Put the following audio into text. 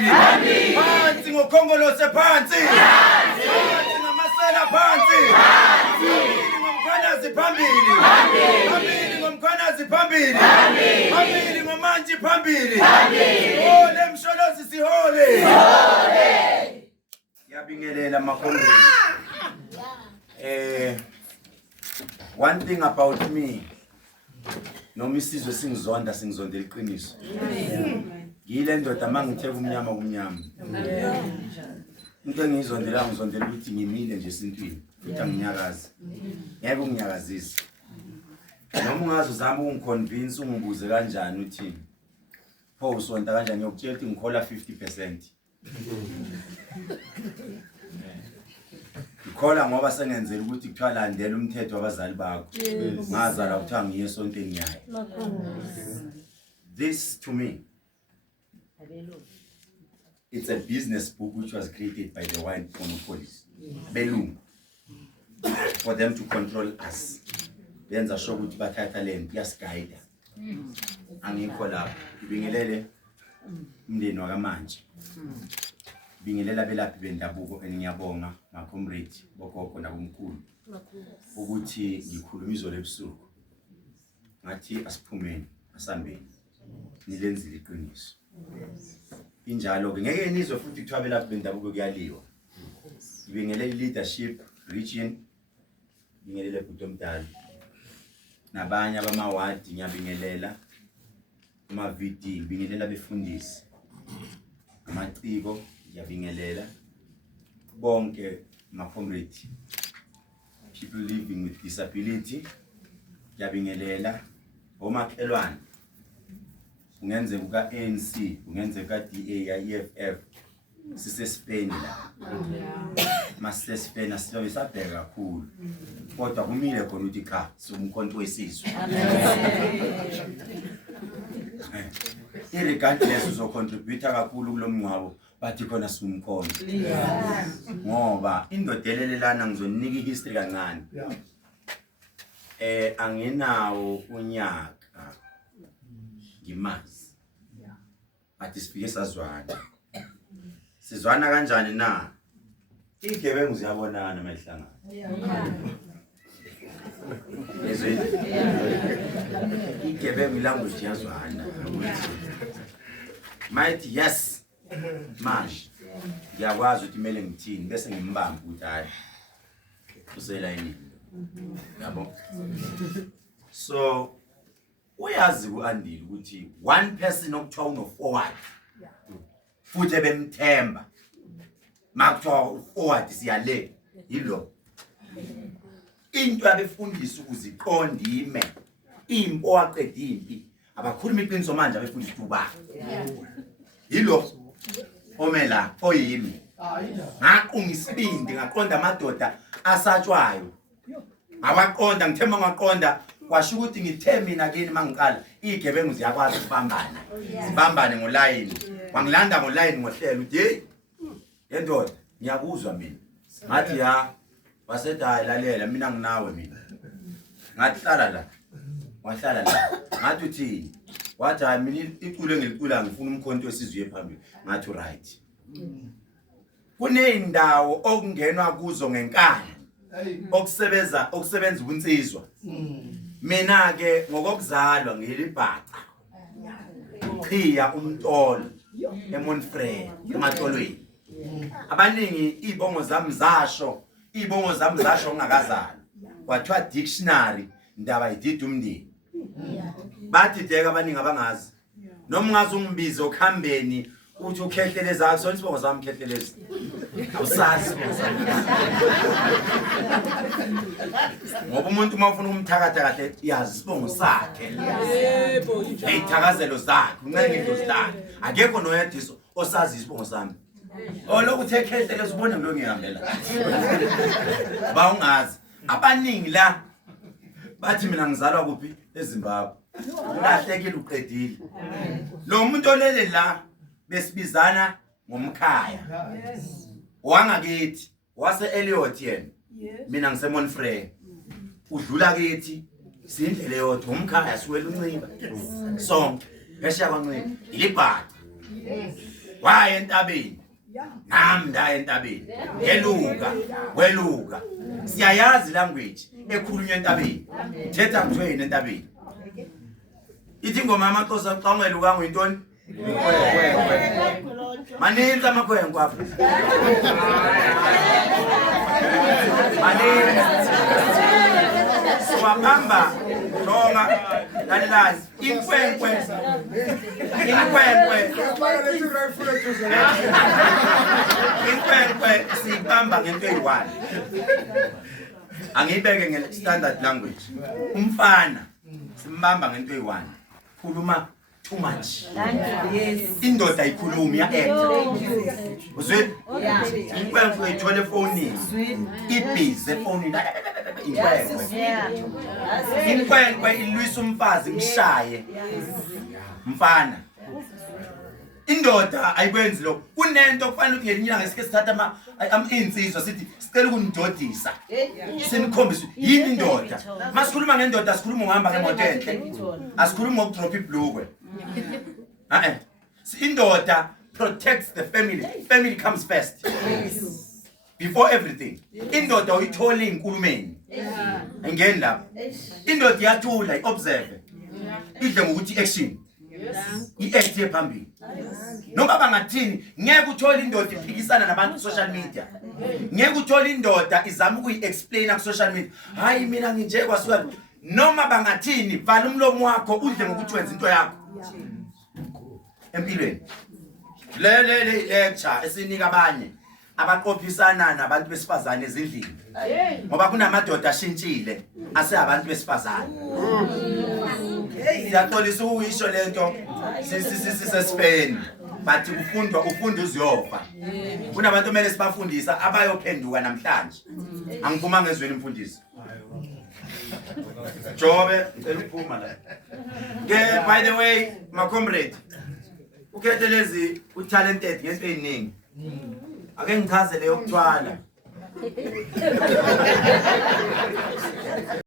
phambili phansi ngokhongolose phansi ngamasela phansi ngomkhanazi phambili ngomkhanazi phambili ngomantshi phambili ole msholozi sihole yabingelela makhongolose. One thing about me, noma isizwe singizondela iqiniso. Yile ndoda mangithe kumnyama kumnyama. Into engizondela ukuthi ngimile nje esintwini, futhi anginyakazi. Ngeke unginyakazise. Noma ungaze uzama ungiconvince ungibuze kanjani uthini. Pho usonta kanjani ngiyokutshela ukuthi ngikhola 50%. Ngikhola ngoba sengenzela ukuthi kuthiwa landela umthetho wabazali bakho. Ngazala ukuthiwa ngiye esontweni yayo. This to me, it's a business book which was created by the wine monopolies. Belungu. For them to control us. Benza sure ukuthi bathatha lento yasiguide. Angikho lapho. Ibingelele umndeni wakamanje. Bingelela belaphi bendabuko engiyabonga makomrade bogogo nabomkhulu ukuthi ngikhuluma izolo ebusuku ngathi asiphumeni asambeni nilenzile iqiniso injalo ke ngeke nizwe futhi kuthiwa belaphi bendabuko kuyaliwa ibingelela leadership region bingelela Butomdala nabanye abamawadi ngiyabingelela ama VD bingelela befundisi amaciko yabingelela bonke ma-comrade people living with disability yabingelela omakhelwane ungenzeka uka ANC ungenzeka DA IFF sisespain la masespain asilobe sabheka kakhulu kodwa kumile khona ukuthi cha somkhonto wesizwe irregardless uzocontribute kakhulu kulomncwabo bathi khona sumkhona ngoba indodelelelana ngizonika ihistory kancane angenawo unyaka ngimazi athi sifike sizwana kanjani na igebengu ziyabonana mayihlangana igebengu language yazwana mighty yes manje ngiyakwazi ukuthi kumele ngithini bese ngimbamba ukuthi hayi uselayini yabo. So uyazi uAndile ukuthi one person okuthiwa uno-forward futhi ebemthemba makuthiwa u-forward siyale yilo into abefundisa ukuziqonda ime impo waqeda impi abakhuluma iqiniso manje abefundisa ubaba yilo omela oyimi ngaqunga isibindi ngaqonda amadoda asatshwayo ngawaqonda ngithemba ngaqonda kwasho ukuthi ngithe mina kini mangiqala igebengu ziyakwazi ukubambana sibambane ngolayini wangilanda ngolayini ngohlelo uthi hey yendoda ngiyakuzwa mina ngathi ya wasethi hayi lalela mina nginawe mina ngathi hlala la wahlala la ngathi uthini wathi hayi mina iculo engilicula ngifuna umkhonto wesizwe phambili ngathi right kuneyindawo okungenwa kuzo ngenkani okusebenza ubunsizwa mina ke ngokokuzalwa ngilibhaca uqhiya umtolo eMonfrey ematolweni abaningi ibongo zami zasho ngingakazalwa kwathiwa dictionary ndaba idida umndeni bathi deka abaningi abangazi noma ungazi ungimbize okhambeni uthi ukhehleleza akho isibongo sami khehleleza awusazi ngoba umuntu uma ufuna ukumthakatha kahle yazi isibongo sakhe yebo ithakazelo zakhe unqenge into zakhe akekho noyediso osazi isibongo sami olokuthi ekhehleleza ubone ngilo ngihambela ba ungazi abaningi la bathi mina ngizalwa kuphi eZimbabwe ulahlekile uqedile lo muntu olele la besibizana ngomkhaya wangakithi wase Elliot yena mina ngiseMonfrey udlula kithi sindlela yodwa umkhaya siwela uNciba sonke phesheya kwaNciba ilibhaca waya entabeni nami ndaya entabeni weluka siyayazi language ekhulunywa entabeni thetha kuthweni entabeni ithi ingoma amaXhosa xa ungeluka nguyintoni maninzi amakhwenkwe apha maninzi siwabamba noma lalelazi inkwenkwe siyibamba ngento eyi-1 angiyibeke nge-standard language umfana simbamba ngento eyi-1 khuluma too much indoda ayikhulumi ya-acta uzwini inkwenkwe ithole efonini ibhizi efonini inkwenkwe ilwisa umfazi imshaye mfana indoda ayikwenzi lo kunento kufanele ukuthi ngelinye ilanga sike sithatha insizwa sithi sicela ukunidodisa sinikhombisa yini indoda masikhuluma ngendoda sikhuluma ngohamba ngemoto enhle asikhulumi ngokudrop ibhlukwe indoda protects the family comes first before everything indoda uyithola inkulumeni engeni lapha indoda iyathula iobserve idle ngokuthi action i-act yephambili noma bangathini ngeke uthole indoda iphikisana nabantu ku social media ngeke uthole indoda izama ukuyi-explain ku social media hayi mina nginje kwasuka noma bangathini vala umlomo wakho udle ngokuthi wenza into yakho empilweni le lecture esinika abanye abaqophisana nabantu besifazane ezindlini ngoba kunamadoda ashintshile aseyabantu besifazane siyaxolisa ukuyisho lento sisesifeni but ufunda uziyofa kunabantu kumele sibafundisa abayophenduka namhlanje angiphuma ngezweni imfundiso Jobe ngicela ukuphuma la by the way my comrade ukhethe lezi utalented ngento eziningi ake ngichaze leyo kuthwala